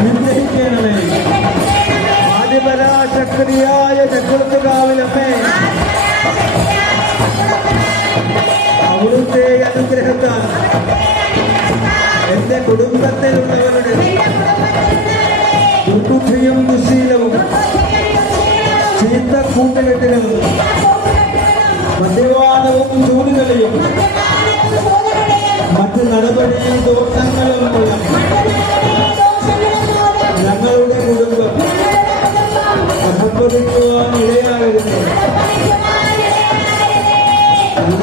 അനുഗ്രഹിക്കണമേ. ആദിപരാശക്തിയായ ചക്രത്തുകാവിലമ്മേ അവിടുത്തെ അനുഗ്രഹത്താൽ എന്റെ കുടുംബത്തിലുള്ളവരുടെ ദുർബുദ്ധിയും ദുശീലവും ചീത്ത കൂട്ടുകെട്ടിലും മദ്യപാനവും ചൂടുകളിയും മറ്റ് നടപടിയും ദോഷങ്ങളും മൂലം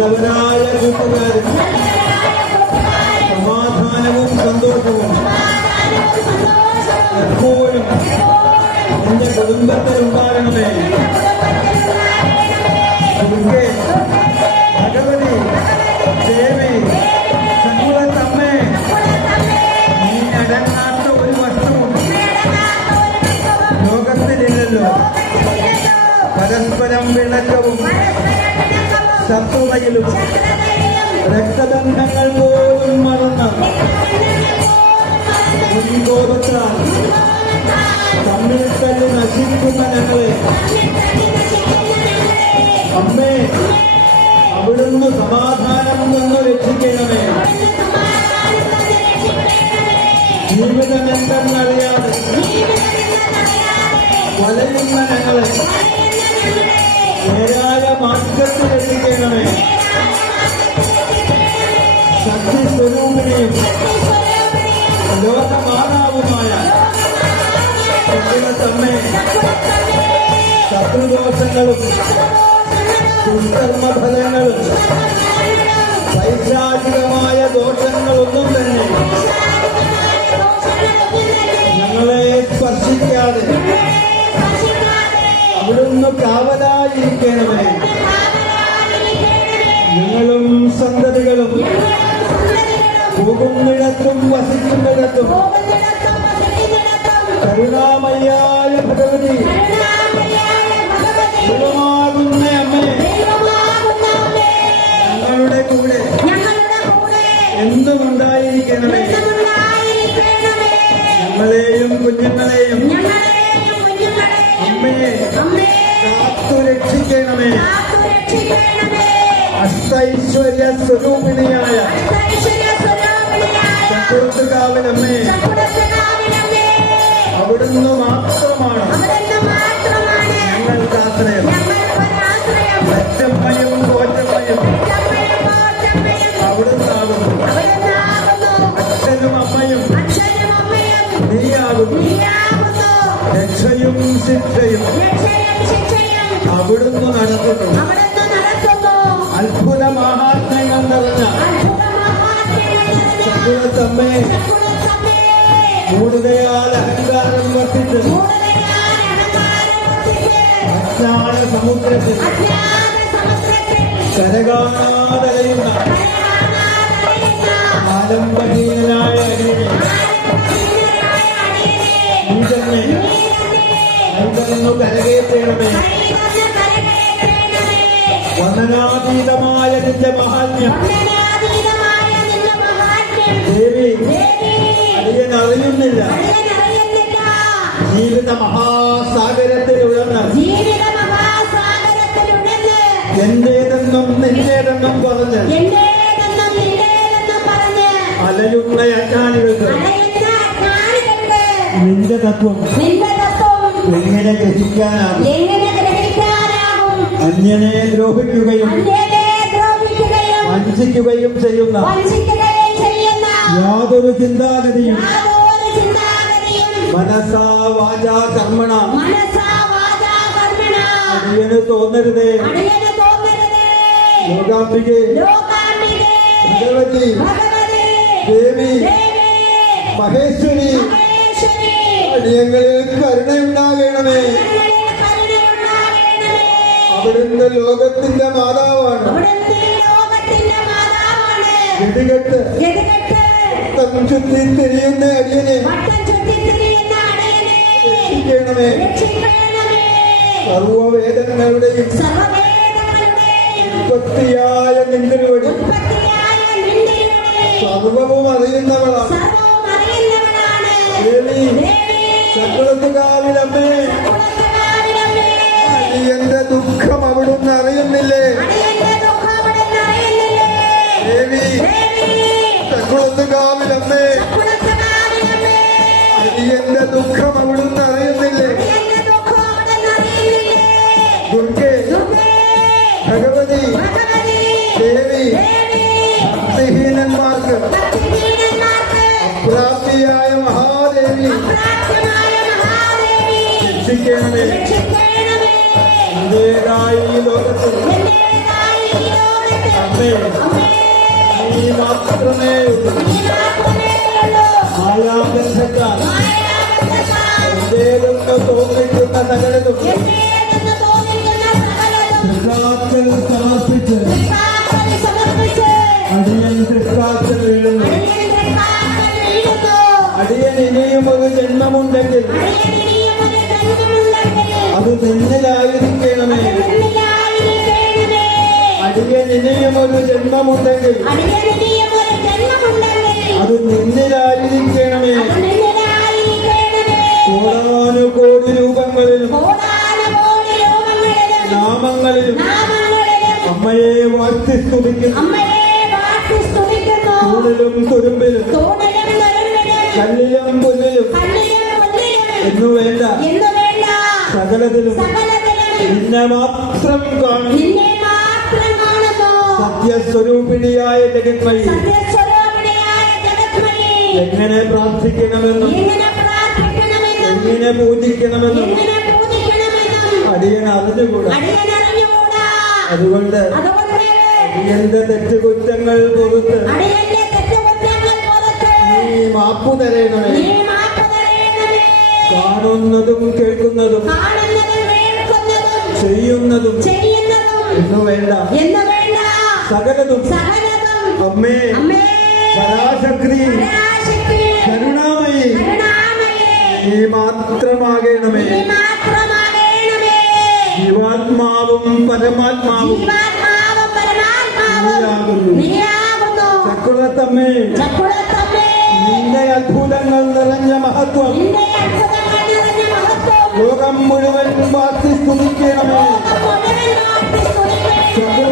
നല്ലവരായ കൂട്ടുകാരും സമാധാനവും സന്തോഷവും എപ്പോഴും എന്റെ കുടുംബത്തിൽ ഉണ്ടാകണമേ. ദുർഗേ, ഭഗവതി ദേവി സകുലത്തമ്മേ നീ അടങ്ങാത്ത ഒരു വസ്തുവും ലോകത്തിലില്ലല്ലോ. പരസ്പരം വിളക്കവും ശത്രുതയിലും രക്തബന്ധങ്ങൾ പോലും മറന്ന് മുൻകോപത്താൽ തമ്മിൽ തന്നെ നശിക്കുന്ന ഞങ്ങളെ അമ്മേ അവിടുന്ന് സമാധാനം നിന്ന് രക്ഷിക്കണമേ. ജീവിതം എന്തെന്നറിയാതെ വലയുന്ന ഞങ്ങളെ മാർഗത്തിൽ എത്തിക്കണമേ ശക്തി സ്വരൂപിണിയും ലോകമാതാവുമായ തമ്മേ ശത്രുദോഷങ്ങളും ദുഷ്കർമ്മഫലങ്ങളും പൈശാചികമായ ദോഷങ്ങളൊന്നും തന്നെ ഞങ്ങളെ സ്പർശിക്കാതെ അവിടുന്ന് കാവലായിരിക്കണമേ. സന്തതികളും പോകുന്നിടത്തും വസിക്കുന്നിടത്തും കരുണാമയ്യായ ഭഗവതി സ്വരൂപിണിയായ ചക്രത്തുകാവിലമ്മേ അവിടുന്ന് മാത്രമാണ് ചക്രത്തമ്മേ കൂടുതലാൽ അഹങ്കാരം വർദ്ധിച്ച് അജ്ഞാന സമുദ്രത്തിൽ കരകാണാതലയുന്ന ആലംബഹീനായ അരിയെ നീ തന്നെ നൽകുന്നു കരകേറ്റണമേ വന്ദനാതീതമായ നിന്റെ മഹാത്മ്യം. ദേവി അടിയൻ അറിയുന്നില്ല ജീവിത മഹാസാഗരത്തിലുണ്ടെന്ന് എന്റേതെന്നും നിന്റേതെന്നും പറഞ്ഞ് അലയുന്ന അജ്ഞാനികൾക്ക് നിന്റെ തത്വം എങ്ങനെ ഗ്രഹിക്കാനാകും? അന്യനെ ദ്രോഹിക്കുകയും വഞ്ചിക്കുകയും ചെയ്യുന്ന യാതൊരു ചിന്താഗതിയും മനസാ വാചാ കർമ്മണ. മനസ്സാ വാചാ കർമ്മണ. അടിയന് തോന്നരുതേ. ലോകാംബിക ഭഗവതി. ദേവി. മഹേശ്വരി. അടിയങ്ങളിൽ കരുണയുണ്ടാകണമേ. അവിടുന്ന് ലോകത്തിന്റെ മാതാവാണ്. അവിടുത്തെ ലോകത്തിന്റെ മാതാവാണ്. ഗതികെട്ട്. ഗതികെട്ട്. തം ചുറ്റി തിരിയുന്ന അടിയനെ. വട്ടം രക്ഷിക്കണമേ. സർവവേദങ്ങളുടെയും ഉൽപ്പത്തിയായ നിന്നിലൂടെ സർവവും അറിയുന്നവളാണ്. ചക്രത്തുകാവിലമ്മേ അടിയന്റെ ദുഃഖം അവിടുന്ന് അടിയന്റെ ദുഃഖം അവിടുന്ന് അറിയുന്നില്ലേ? ദുർഗേ ഭഗവതി ദേവി ഭക്തിഹീനന്മാർക്ക് ഭക്തിഹീനന്മാർക്ക് പ്രാപ്തിയായ മഹാദേവി അപ്രാപ്യമായ സകലതും തൃക്കാക്കൽ സമർപ്പിച്ച്. അടിയൻ തൃക്കാക്കൽ വീഴുന്നു. അടിയൻ ഇനിയും ഒരു ജന്മമുണ്ടെങ്കിൽ അത് എന്നിലായിരിക്കണമേ. അടിയൻ ഇനിയും ഒരു ജന്മമുണ്ടെങ്കിൽ അത് നിന്നിലായിരിക്കണമേ. കോടാനുകോടി രൂപങ്ങളിലും നാമങ്ങളിൽ നാമങ്ങളിലും അമ്മയെ വാഴ്ത്തി സ്തുതിക്കുന്നു. തൂണിലും തുരുമ്പിലും കല്ലിലും പുല്ലിലും എന്നു വേണ്ട. സകലത്തിലും നിന്നെ മാത്രം കാണും സത്യസ്വരൂപിണിയായ ജഗന്മയി എങ്ങനെ പ്രാർത്ഥിക്കണമെന്നും എങ്ങനെ പൂജിക്കണമെന്നും അടിയൻ അറിഞ്ഞുകൂടാ. അതുകൊണ്ട് അടിയന്റെ തെറ്റുകുറ്റങ്ങൾ പുറത്ത് നീ മാപ്പു തരേണമേ. കാണുന്നതും കേൾക്കുന്നതും ചെയ്യുന്നതും എന്നു വേണ്ട. സകലതും അമ്മേ പരാശക്തി. മാത്രമാകണമേ. ജീവാത്മാവും പരമാത്മാവും ചക്കുളത്തമ്മേ നിന്റെ അത്ഭുതങ്ങൾ നിറഞ്ഞ മഹത്വം. ലോകം മുഴുവൻ വാർത്തി സ്തുതിക്കണമേ ലോകം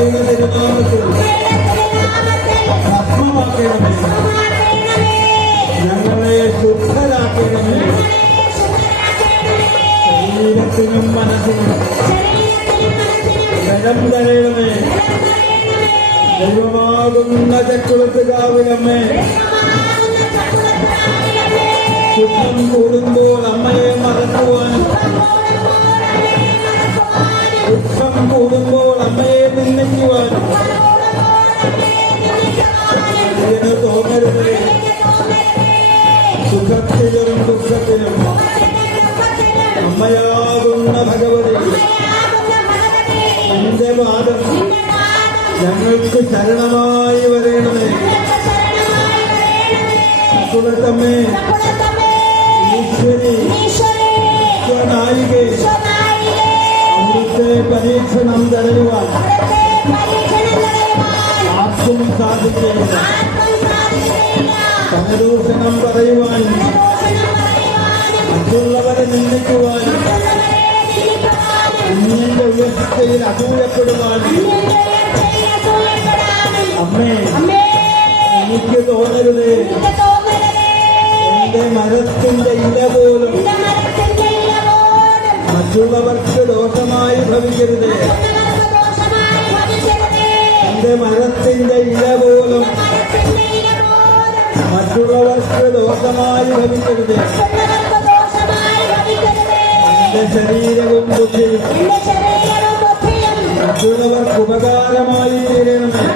അമ്മയുടെ തിരുനാമത്തിൽ ഭസ്മമാക്കണമേ ഞങ്ങളെ ശുദ്ധരാക്കണമേ. ശരീരത്തിനും മനസ്സിനും ബലം തരണമേ. ദൈവമാകുന്ന ചക്കുളത്തുകാവിലമ്മേ സുഖം കൂടുമ്പോൾ അമ്മയെ മറക്കുവാൻ കൂടുമ്പോൾ അമ്മയെ നിന്ദിക്കുവാനും ഇതിന് തോന്നരുത്? സുഖത്തിലും ദുഃഖത്തിലും അമ്മയാകുന്ന ഭഗവതി. എന്റെ വാദം ഞങ്ങൾക്ക് ശരണമായി വരേണമേ. സുഖത്തമ്മേ ഈശ്വരി നായികെ പരീക്ഷണം തടയുവാൻ ആർക്കും സാധിക്കില്ല പരദൂഷണം പറയുവാൻ മറ്റുള്ളവരെ നിന്ദിക്കുവാൻ കുഞ്ഞിന്റെ ഉയർച്ചയിൽ അസൂയപ്പെടുവാൻ. അമ്മേ എനിക്ക് തോന്നരുത്. എന്റെ മരത്തിന്റെ ഇല പോലും മറ്റുള്ളവർക്ക് ദോഷമായി ഭവിക്കരുത്. എന്റെ മരത്തിന്റെ ഇല പോലും മറ്റുള്ളവർക്ക് ദോഷമായി ഭവിക്കരുത്. എന്റെ ശരീരവും ബുദ്ധിയും മറ്റുള്ളവർക്ക് ഉപകാരമായി തീരണമേ.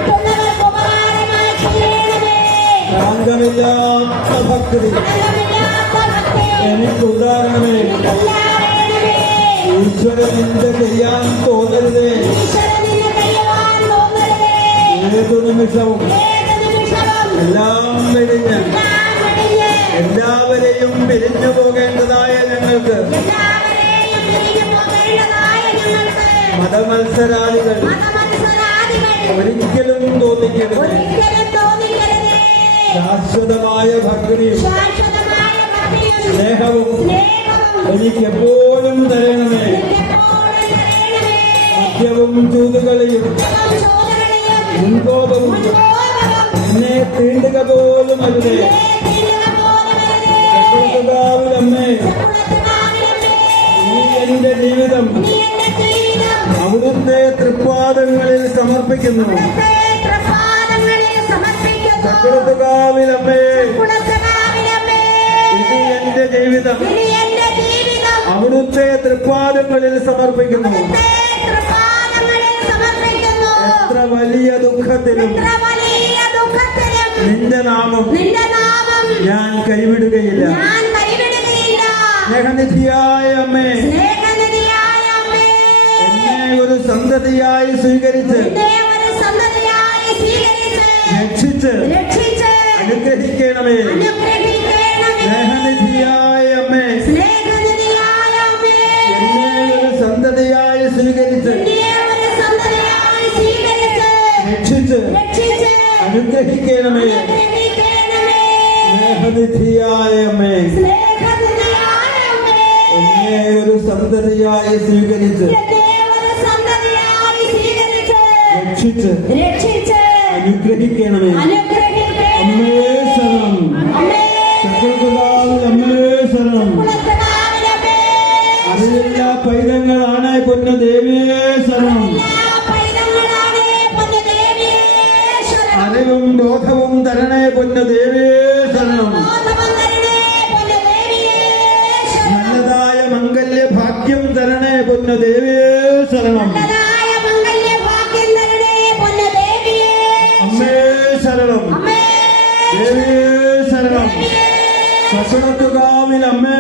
കളങ്കമില്ലാത്ത ഭക്തി. എനിക്ക് ഉദാഹരണമേ. ഈശ്വരൻ എന്റെ ചെയ്യാൻ തോന്നരുതേ. ഏതു നിമിഷവും എല്ലാം വെടിഞ്ഞ് എല്ലാവരെയും പിരിഞ്ഞു പോകേണ്ടതായ ഞങ്ങൾക്ക് മതമത്സരാളികൾ ഒരിക്കലും തോന്നിക്കരുത്. ശാശ്വതമായ ഭക്തിയും സ്നേഹവും എനിക്ക് എപ്പോഴും തരണമേ. മദ്യവും ചൂതുകളിയും മുൻകോപവും എന്നെ തീണ്ടുക പോലും. പ്രകൃതകാവിലമ്മേ ചക്രവർത്തിമാവിലമ്മേ, നീ എന്റെ ജീവിതം അവിടുത്തെ തൃപ്പാദങ്ങളിൽ സമർപ്പിക്കുന്നു ചക്രവർത്തിമാവിലമ്മേ, ഇത് എന്റെ ജീവിതം അവിടുത്തെ തൃപ്പാദങ്ങളിൽ സമർപ്പിക്കുന്നു. എത്ര വലിയ ദുഃഖത്തിലും നിന്റെ നാമം ഞാൻ കൈവിടുകയില്ല. സ്നേഹനിധിയായ അമ്മേ എന്നെ ഒരു സന്തതിയായി സ്വീകരിച്ച് രക്ഷിച്ച് അനുഗ്രഹിക്കണമേ. സ്നേഹനിധിയായ അമ്മേ സ്വീകരിച്ച് രക്ഷിച്ച് അനുഗ്രഹിക്കണമേ. സ്നേഹനിധിയായ അമ്മേ എന്നെ ഒരു സന്തതിയായി സ്വീകരിച്ച് രക്ഷിച്ച് അനുഗ്രഹിക്കണമേ. അമ്മേ ബോധവും തരണേ പൊന്ന ദേവിയേ ശരണം. നല്ലതായ മംഗല്യ ഭാഗ്യം തരണേ പൊന്ന ദേവിയേ ശരണം. അമ്മേ ശരണം. ദേവിയേ ശരണം സസുണത്തുകാവിൽ അമ്മേ